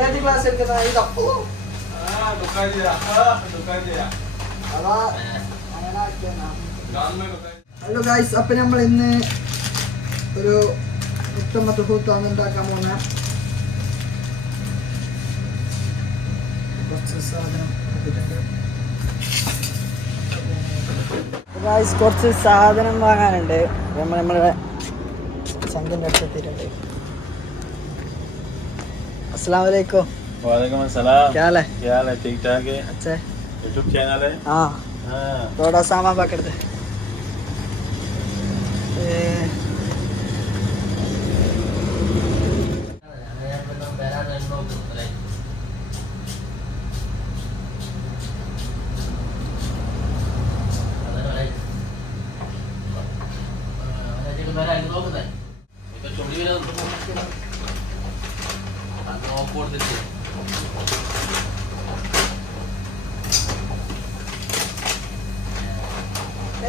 ഏത് ക്ലാസ് എടുക്കുന്ന ഇതപ്പോ ഹലോ ഗൈസ്, അപ്പൊ നമ്മൾ ഇന്ന് ഒരു ഉത്തമത്തെ കൂത്താണ് ഉണ്ടാക്കാൻ പോകുന്ന കുറച്ച് സാധനം ഗൈസ്, കുറച്ച് സാധനം വാങ്ങാനുണ്ട്. നമ്മളിവിടെ ചങ്കിൻ്റെ അടുത്ത് എത്തിയിട്ടുണ്ട്. अस्सलाम वालेकुम। वालेकुम अस्सलाम। क्या हाल है? क्या हाल है? ठीक ठाक है। अच्छा है। यूट्यूब चैनल है? हाँ, थोड़ा सामान पकड़ दे।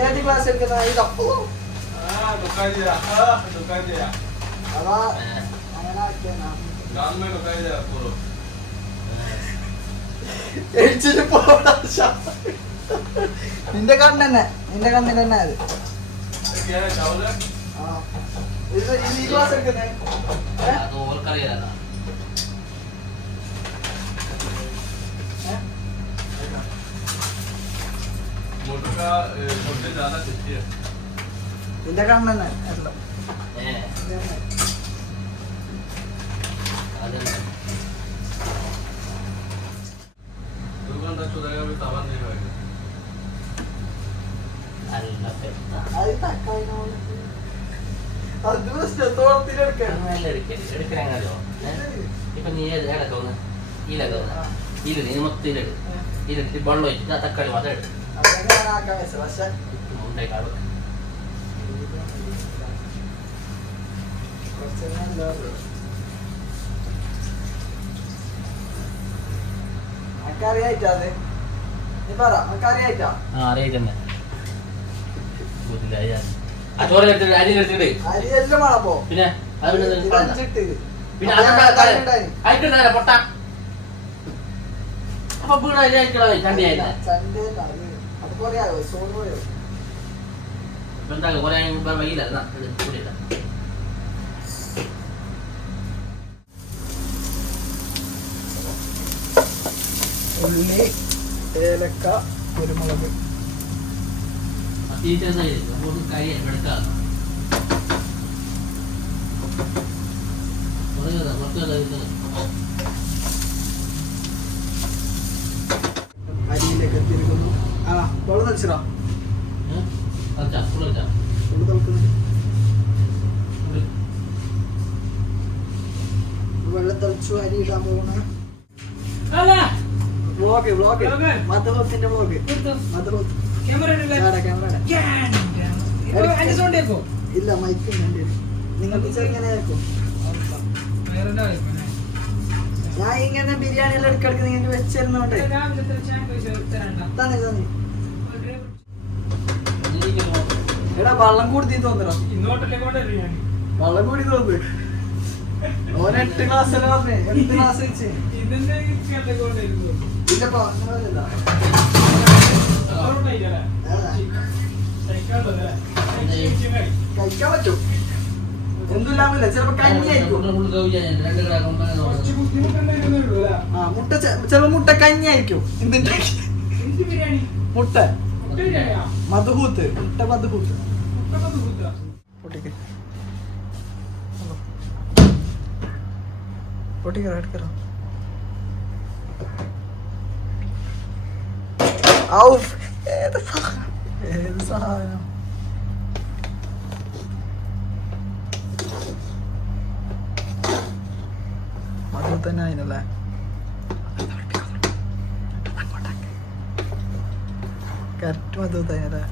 ഏത് ക്ലാസ് എടുക്കുന്ന ഇതപ്പോ അതാ അങ്ങനെ ആക്കിയെന്നാ നിന്റെ കണ്ണെന്നെ നിന്റെ കണ്ണിൽ തന്നെ അത് ഈ ക്ലാസ് എടുക്കുന്നേ നിന്റെ കണ്ണെന്നെ എല്ലാം ഇപ്പൊ നീ ഏടക്കോന്ന് നീ മൊത്തം ഇലെടുത്ത് വെള്ളം ഒഴിച്ചിട്ട് തക്കാളി മാത്രം എടുക്കും അറിയായിട്ടാ നീ പറ അറിയായിട്ടാ അറിയായിട്ടെന്നെ ആ ചോറ് എടുത്തിട്ട് അരി എടുത്തിട്ട് അരിയെല്ലാം വേണപ്പോ പിന്നെ അത് പിന്നെ അയക്കണ്ട പൊട്ട അപ്പൊ വീട് അരി അയക്കണ ചണ്ടിയായില്ല എന്താ കുറെ വൈകില്ല കൂടിയില്ല ഉള്ളി, ഏലക്ക, കുരുമുളക്. അരിയിലേക്ക് എത്തിയിരിക്കുന്നു. ആ വെള്ളം തളിച്ചിടാ വെള്ളം തളിച്ചു. അരി ഇടാൻ പോകണ വ്ളോഗ് മധുഹത്തിന്റെ വ്ളോഗ് ഇല്ല മൈക്ക് നിങ്ങൾക്ക് ചെറുങ്ങനെ ആയിരിക്കും. ഞാൻ ഇങ്ങനെ ബിരിയാണി എല്ലാം ഇടക്കിടക്ക് നിങ്ങൾക്ക് വെച്ചിരുന്നോണ്ട് തന്നെ തന്നെ എടാ വെള്ളം കൂടി തോന്നണം. വെള്ളം കൂടി തോന്നു. ഓൻ 8 ക്ലാസ് അല്ല പറഞ്ഞേ. 8 ക്ലാസ് വെച്ച് ഇല്ലപ്പോ അങ്ങനെയല്ല കഴിക്കാൻ പറ്റും. എന്തില്ലാമില്ല. ചിലപ്പോ കഞ്ഞിയായിരിക്കും. ആ മുട്ട ചിലപ്പോ മുട്ട കഞ്ഞിയായിരിക്കും. എന്തിന്റെ മുട്ട മധുഹൂത്ത്. മുട്ട മധുഹൂത്ത് പൊട്ടിക്കറ എടുക്കറ. ഏത് സാധനം മധു തന്നെ അതിനല്ലേ. കറക്റ്റ് മധു തന്നെയല്ലേ.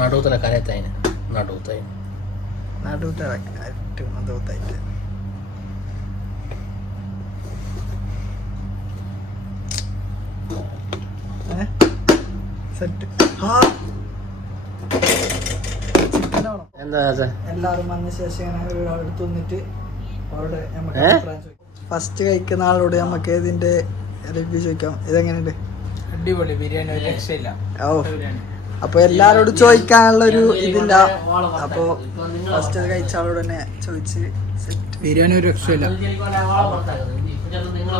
നടുത്തല കരയത്തതിന് നടുത്തതിന് നടുത്തല കറക്റ്റ് മധുത്തായിട്ട്. സെറ്റ്. ആ ചിക്കനാണോ? എന്താ എല്ലാവരും വന്ന ശേഷം ഇങ്ങനെ ഒരാളെടുത്ത് വന്നിട്ട് അവരോട് നമുക്ക് ഫസ്റ്റ് കഴിക്കുന്ന ആളോട് നമുക്ക് ഇതിന്റെ റിവ്യൂ ചോദിക്കാം. ഇതെങ്ങനെയുണ്ട്? അടിപൊളി ബിരിയാണി, ഒരു രക്ഷയില്ല. ഓ, അപ്പൊ എല്ലാരോടും ചോദിക്കാനുള്ള ഒരു ഇതില്ല. അപ്പൊ ഫസ്റ്റ് കഴിച്ച ആളോട് തന്നെ ചോദിച്ച് ബിരിയാണി ഒരു രക്ഷയില്ല. നിങ്ങളെ